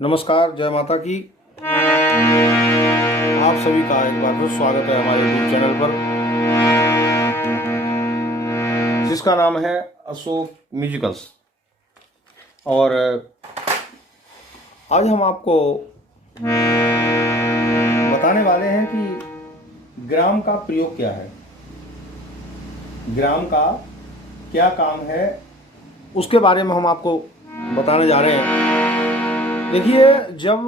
नमस्कार, जय माता की। आप सभी का एक बार फिर स्वागत है हमारे यूट्यूब चैनल पर, जिसका नाम है अशोक म्यूजिकल्स। और आज हम आपको बताने वाले हैं कि ग्राम का प्रयोग क्या है, ग्राम का क्या काम है, उसके बारे में हम आपको बताने जा रहे हैं। देखिए, जब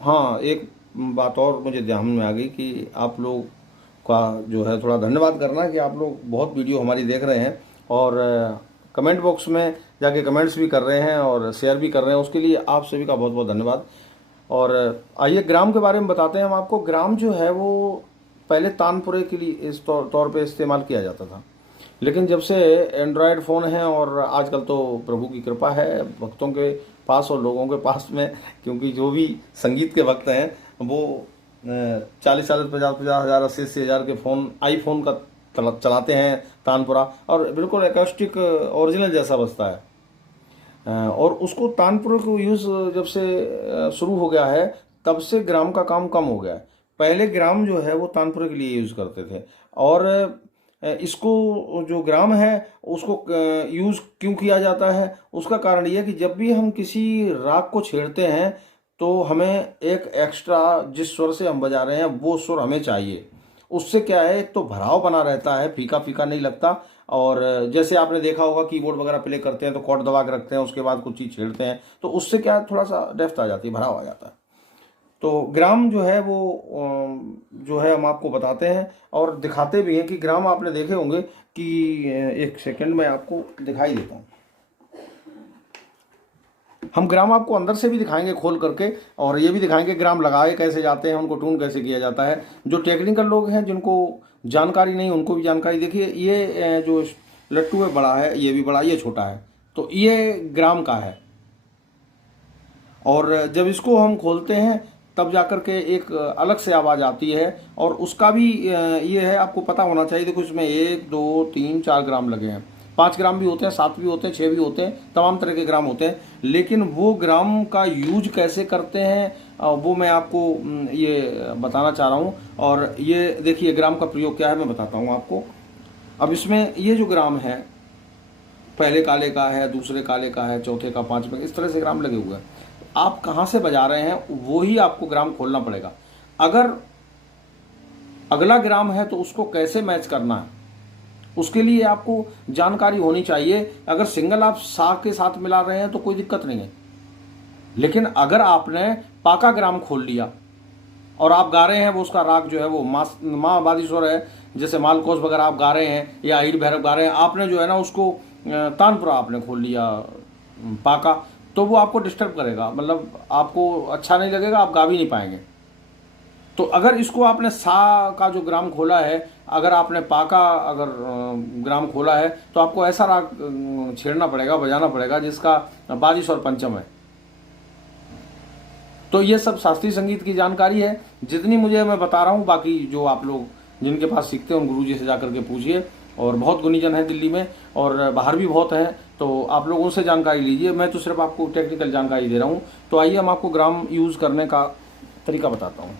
हाँ, एक बात और मुझे ध्यान में आ गई कि आप लोग का जो है थोड़ा धन्यवाद करना कि आप लोग बहुत वीडियो हमारी देख रहे हैं और कमेंट बॉक्स में जाके कमेंट्स भी कर रहे हैं और शेयर भी कर रहे हैं। उसके लिए आप सभी का बहुत बहुत धन्यवाद। और आइए ग्राम के बारे में बताते हैं हम आपको। ग्राम जो है वो पहले तानपुरे के लिए इस तौर पे इस्तेमाल किया जाता था, लेकिन जब से एंड्रॉयड फ़ोन है और आजकल तो प्रभु की कृपा है भक्तों के पास और लोगों के पास में, क्योंकि जो भी संगीत के भक्त हैं वो 40-40, 50-50 हज़ार, 80-80 हज़ार के फ़ोन, आईफोन का चलाते हैं तानपुरा, और बिल्कुल एकॉस्टिक ओरिजिनल जैसा बजता है। और उसको तानपुरे को यूज़ जब से शुरू हो गया है, तब से ग्राम का काम कम हो गया है। पहले ग्राम जो है वो तानपुरे के लिए यूज़ करते थे। और इसको जो ग्राम है उसको यूज़ क्यों किया जाता है, उसका कारण ये है कि जब भी हम किसी राग को छेड़ते हैं तो हमें एक एक्स्ट्रा, जिस स्वर से हम बजा रहे हैं वो स्वर हमें चाहिए। उससे क्या है, एक तो भराव बना रहता है, फीका फीका नहीं लगता। और जैसे आपने देखा होगा कीबोर्ड वगैरह प्ले करते हैं तो कॉर्ड दबा के रखते हैं, उसके बाद कुछ चीज़ छेड़ते हैं तो उससे क्या है, थोड़ा सा डेप्थ आ जाती है, भराव आ जाता है। तो ग्राम जो है वो जो है हम आपको बताते हैं और दिखाते भी हैं कि ग्राम आपने देखे होंगे कि एक सेकंड में आपको दिखाई देता हूँ। हम ग्राम आपको अंदर से भी दिखाएंगे खोल करके, और ये भी दिखाएंगे ग्राम लगाए कैसे जाते हैं, उनको ट्यून कैसे किया जाता है। जो टेक्निकल लोग हैं जिनको जानकारी नहीं, उनको भी जानकारी। देखिए, ये जो लट्टू है बड़ा है, ये भी बड़ा, ये छोटा है, तो ये ग्राम का है। और जब इसको हम खोलते हैं तब जाकर के एक अलग से आवाज़ आती है, और उसका भी ये है, आपको पता होना चाहिए। देखो, इसमें 1, 2, 3, 4 ग्राम लगे हैं, 5 ग्राम भी होते हैं, 7 भी होते हैं, 6 भी होते हैं, तमाम तरह के ग्राम होते हैं। लेकिन वो ग्राम का यूज कैसे करते हैं वो मैं आपको ये बताना चाह रहा हूँ। और ये देखिए ग्राम का प्रयोग क्या है, मैं बताता हूँ आपको। अब इसमें ये जो ग्राम है, पहले काले का है, दूसरे काले का है, चौथे का, पांचवें, इस तरह से ग्राम लगे हुए हैं। आप कहाँ से बजा रहे हैं वो ही आपको ग्राम खोलना पड़ेगा। अगर अगला ग्राम है तो उसको कैसे मैच करना है, उसके लिए आपको जानकारी होनी चाहिए। अगर सिंगल आप सा के साथ मिला रहे हैं तो कोई दिक्कत नहीं है, लेकिन अगर आपने पाका ग्राम खोल लिया और आप गा रहे हैं, वो उसका राग जो है वो माँ बादीश्वर है, जैसे मालकोस वगैरह आप गा रहे हैं या ईड भैरव गा रहे हैं, आपने जो है ना उसको तानपुरा आपने खोल लिया पाका, तो वो आपको डिस्टर्ब करेगा, मतलब आपको अच्छा नहीं लगेगा, आप गा भी नहीं पाएंगे। तो अगर इसको आपने सा का जो ग्राम खोला है, अगर आपने पाका अगर ग्राम खोला है, तो आपको ऐसा राग छेड़ना पड़ेगा, बजाना पड़ेगा जिसका बारिश और पंचम है। तो ये सब शास्त्रीय संगीत की जानकारी है, जितनी मुझे मैं बता रहा हूँ। बाकी जो आप लोग जिनके पास सीखते हैं उन गुरु जी से जाकर के पूछिए, और बहुत गुणीजन है दिल्ली में और बाहर भी बहुत हैं, तो आप लोग उनसे जानकारी लीजिए। मैं तो सिर्फ आपको टेक्निकल जानकारी दे रहा हूँ। तो आइए हम आपको ग्राम यूज़ करने का तरीका बताता हूँ।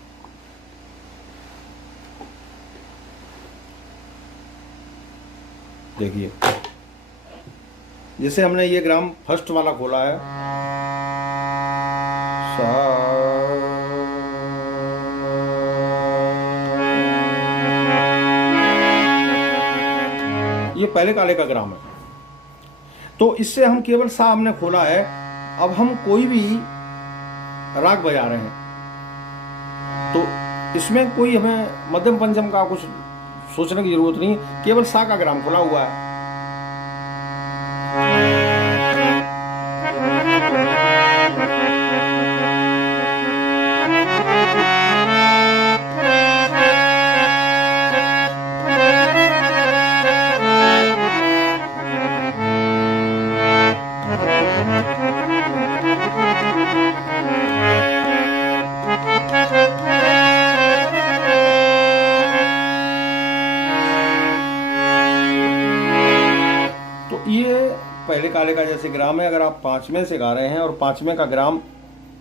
देखिए, जैसे हमने ये ग्राम फर्स्ट वाला खोला है, ये पहले काले का ग्राम है, तो इससे हम केवल सा हमने खोला है। अब हम कोई भी राग बजा रहे हैं तो इसमें कोई हमें मध्यम पंचम का कुछ सोचने की जरूरत नहीं, केवल सा का ग्राम खुला हुआ है। ग्राम है। अगर आप 5वें से गा रहे हैं और 5वें का ग्राम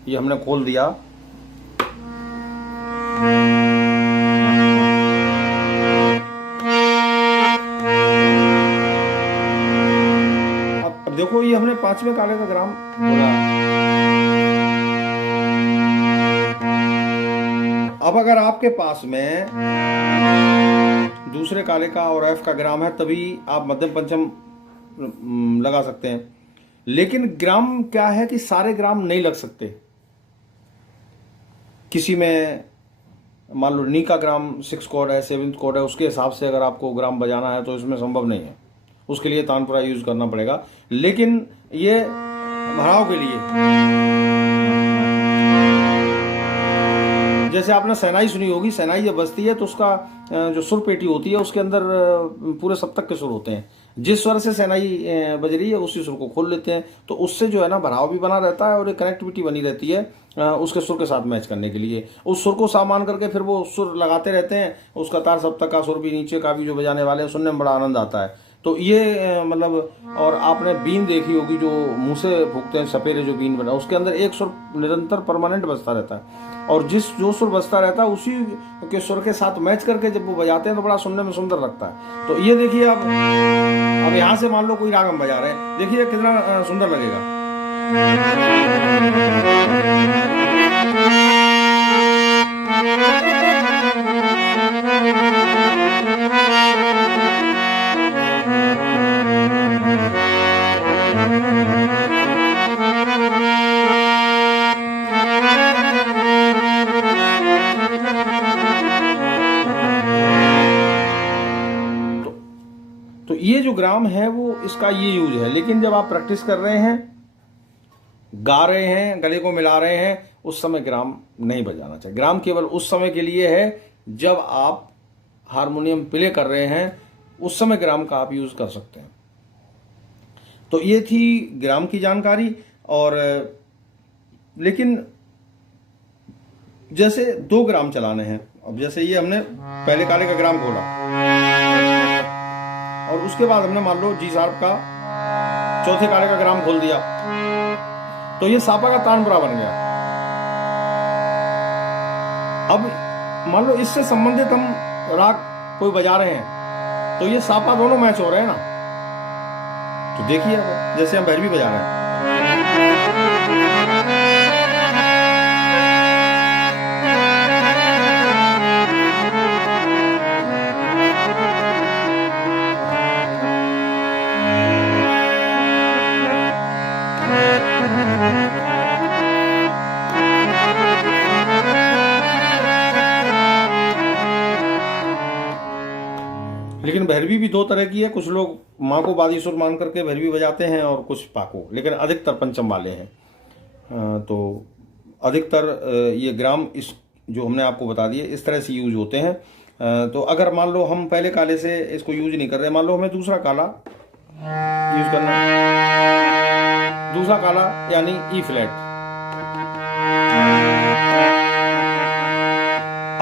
ये हमने खोल दिया, अब देखो ये हमने 5वें काले का ग्राम खोला। अब अगर आपके पास में दूसरे काले का और एफ का ग्राम है तभी आप मध्यम पंचम लगा सकते हैं। लेकिन ग्राम क्या है कि सारे ग्राम नहीं लग सकते। किसी में मान लो नी का ग्राम 6 कॉर्ड है, 7th कॉर्ड है, उसके हिसाब से अगर आपको ग्राम बजाना है तो इसमें संभव नहीं है, उसके लिए तानपुरा यूज करना पड़ेगा। लेकिन ये भराव के लिए, जैसे आपने शहनाई सुनी होगी, शहनाई जब बजती है तो उसका जो सुर पेटी होती है उसके अंदर पूरे सप्तक के सुर होते हैं। जिस स्वर से शहनाई बज रही है उसी सुर को खोल लेते हैं, तो उससे जो है ना भराव भी बना रहता है और एक कनेक्टिविटी बनी रहती है उसके सुर के साथ मैच करने के लिए। उस सुर को सामान करके फिर वो सुर लगाते रहते हैं, उसका तार सप्तक का सुर भी नीचे का भी जो बजाने वाले हैं सुनने में बड़ा आनंद आता है। तो ये मतलब, और आपने बीन देखी होगी जो मुंह से फूकते हैं, सपेरे जो बीन बना, उसके अंदर एक सुर निरंतर परमानेंट बजता रहता है, और जो सुर बजता रहता है उसी के सुर के साथ मैच करके जब वो बजाते हैं तो बड़ा सुनने में सुंदर लगता है। तो ये देखिए, अब यहाँ से मान लो कोई राग हम बजा रहे हैं, देखिए कितना सुंदर लगेगा। तो ये जो ग्राम है वो इसका ये यूज है। लेकिन जब आप प्रैक्टिस कर रहे हैं, गा रहे हैं, गले को मिला रहे हैं, उस समय ग्राम नहीं बजाना चाहिए। ग्राम केवल उस समय के लिए है जब आप हारमोनियम प्ले कर रहे हैं, उस समय ग्राम का आप यूज कर सकते हैं। तो ये थी ग्राम की जानकारी। और लेकिन जैसे 2 ग्राम चलाने हैं, अब जैसे ये हमने पहले काले का ग्राम खोला और उसके बाद हमने मान लो जी शार्प का चौथे काले का ग्राम खोल दिया, तो ये सापा का तानपुरा बन गया। अब मान लो इससे संबंधित हम राग कोई बजा रहे हैं तो ये सापा दोनों मैच हो रहे हैं ना। तो देखिए अब जैसे हम भैरवी बजा रहे हैं, लेकिन भैरवी भी 2 तरह की है। कुछ लोग माँ को बादी सुर मान करके भैरवी बजाते हैं और कुछ पा को, लेकिन अधिकतर पंचम वाले हैं। तो अधिकतर ये ग्राम इस जो हमने आपको बता दिए इस तरह से यूज होते हैं। तो अगर मान लो हम पहले काले से इसको यूज नहीं कर रहे, मान लो हमें दूसरा काला यूज करना, दूसरा काला यानी ई फ्लैट।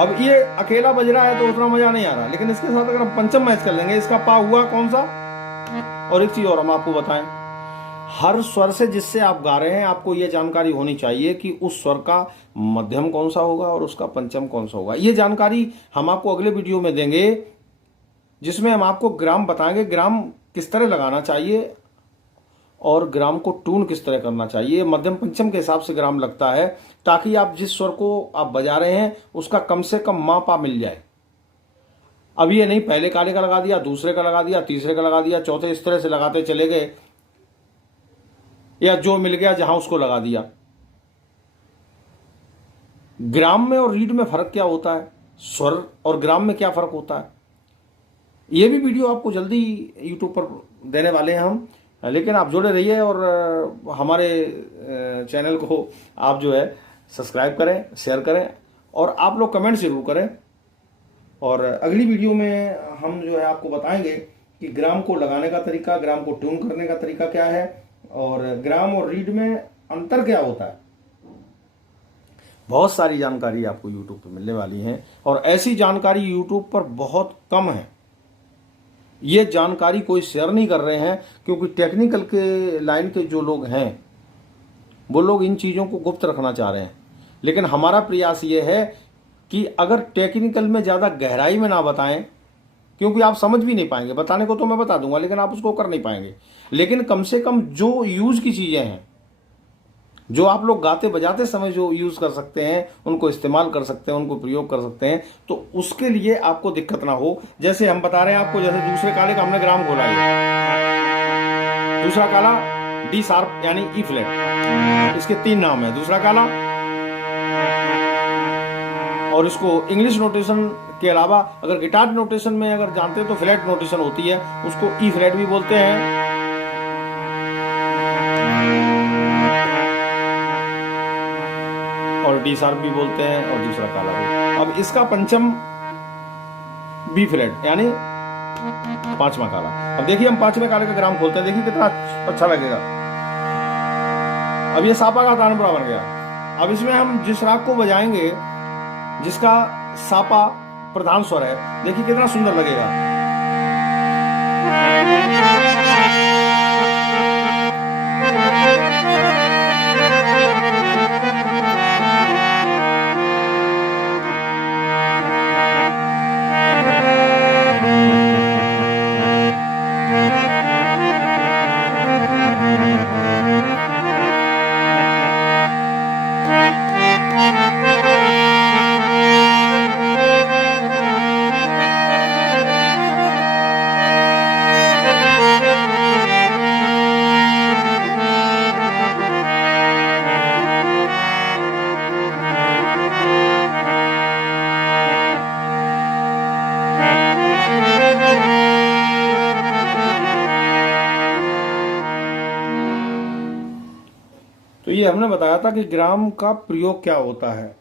अब ये अकेला बज रहा है तो उतना मजा नहीं आ रहा, लेकिन इसके साथ अगर हम पंचम मैच कर लेंगे, इसका पा हुआ कौन सा। और एक चीज और हम आपको बताएं, हर स्वर से जिससे आप गा रहे हैं आपको ये जानकारी होनी चाहिए कि उस स्वर का मध्यम कौन सा होगा और उसका पंचम कौन सा होगा। ये जानकारी हम आपको अगले वीडियो में देंगे, जिसमें हम आपको ग्राम बताएंगे, ग्राम किस तरह लगाना चाहिए और ग्राम को ट्यून किस तरह करना चाहिए। मध्यम पंचम के हिसाब से ग्राम लगता है, ताकि आप जिस स्वर को आप बजा रहे हैं उसका कम से कम माँ पा मिल जाए। अब ये नहीं पहले काले का लगा दिया, दूसरे का लगा दिया, तीसरे का लगा दिया, चौथे, इस तरह से लगाते चले गए, या जो मिल गया जहां उसको लगा दिया। ग्राम में और रीड में फर्क क्या होता है, स्वर और ग्राम में क्या फर्क होता है, ये भी वीडियो आपको जल्दी यूट्यूब पर देने वाले हैं हम। लेकिन आप जुड़े रहिए और हमारे चैनल को आप जो है सब्सक्राइब करें, शेयर करें और आप लोग कमेंट जरूर करें। और अगली वीडियो में हम जो है आपको बताएंगे कि ग्राम को लगाने का तरीका, ग्राम को ट्यून करने का तरीका क्या है और ग्राम और रीड में अंतर क्या होता है। बहुत सारी जानकारी आपको यूट्यूब पर मिलने वाली है और ऐसी जानकारी यूट्यूब पर बहुत कम है। ये जानकारी कोई शेयर नहीं कर रहे हैं, क्योंकि टेक्निकल के लाइन के जो लोग हैं वो लोग इन चीज़ों को गुप्त रखना चाह रहे हैं। लेकिन हमारा प्रयास ये है कि अगर टेक्निकल में ज़्यादा गहराई में ना बताएं, क्योंकि आप समझ भी नहीं पाएंगे। बताने को तो मैं बता दूंगा, लेकिन आप उसको कर नहीं पाएंगे। लेकिन कम से कम जो यूज़ की चीज़ें हैं, जो आप लोग गाते बजाते समय जो यूज़ कर सकते हैं, उनको इस्तेमाल कर सकते हैं, उनको प्रयोग कर सकते हैं, तो उसके लिए आपको दिक्कत ना हो। जैसे हम बता रहे हैं आपको, जैसे दूसरे काले का हमने ग्राम खोला है, दूसरा काला डी शार्प यानी ई फ्लैट, इसके 3 नाम है। दूसरा काला, और इसको इंग्लिश नोटेशन के अलावा अगर गिटार नोटेशन में अगर जानते हैं तो फ्लैट नोटेशन होती है, उसको ई फ्लैट भी बोलते हैं। और डी शार्प भी बोलते हैं, और दूसरा काला भी। अब इसका पंचम बी फ्लैट यानी 5वां काला। अब देखिए हम 5वें काले का ग्राम खोलते हैं, देखिए कितना अच्छा लगेगा। अब ये सापा का तानपुरा बन गया। अब इसमें हम जिस राग को बजाएंगे, जिसका सापा प्रधान स्वर है, देखिए कितना सुंदर लगेगा। तो ये हमने बताया था कि ग्राम का प्रयोग क्या होता है।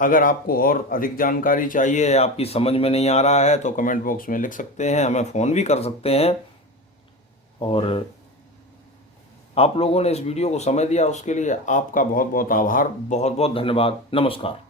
अगर आपको और अधिक जानकारी चाहिए, आपकी समझ में नहीं आ रहा है, तो कमेंट बॉक्स में लिख सकते हैं, हमें फ़ोन भी कर सकते हैं। और आप लोगों ने इस वीडियो को समय दिया, उसके लिए आपका बहुत बहुत आभार, बहुत बहुत धन्यवाद। नमस्कार।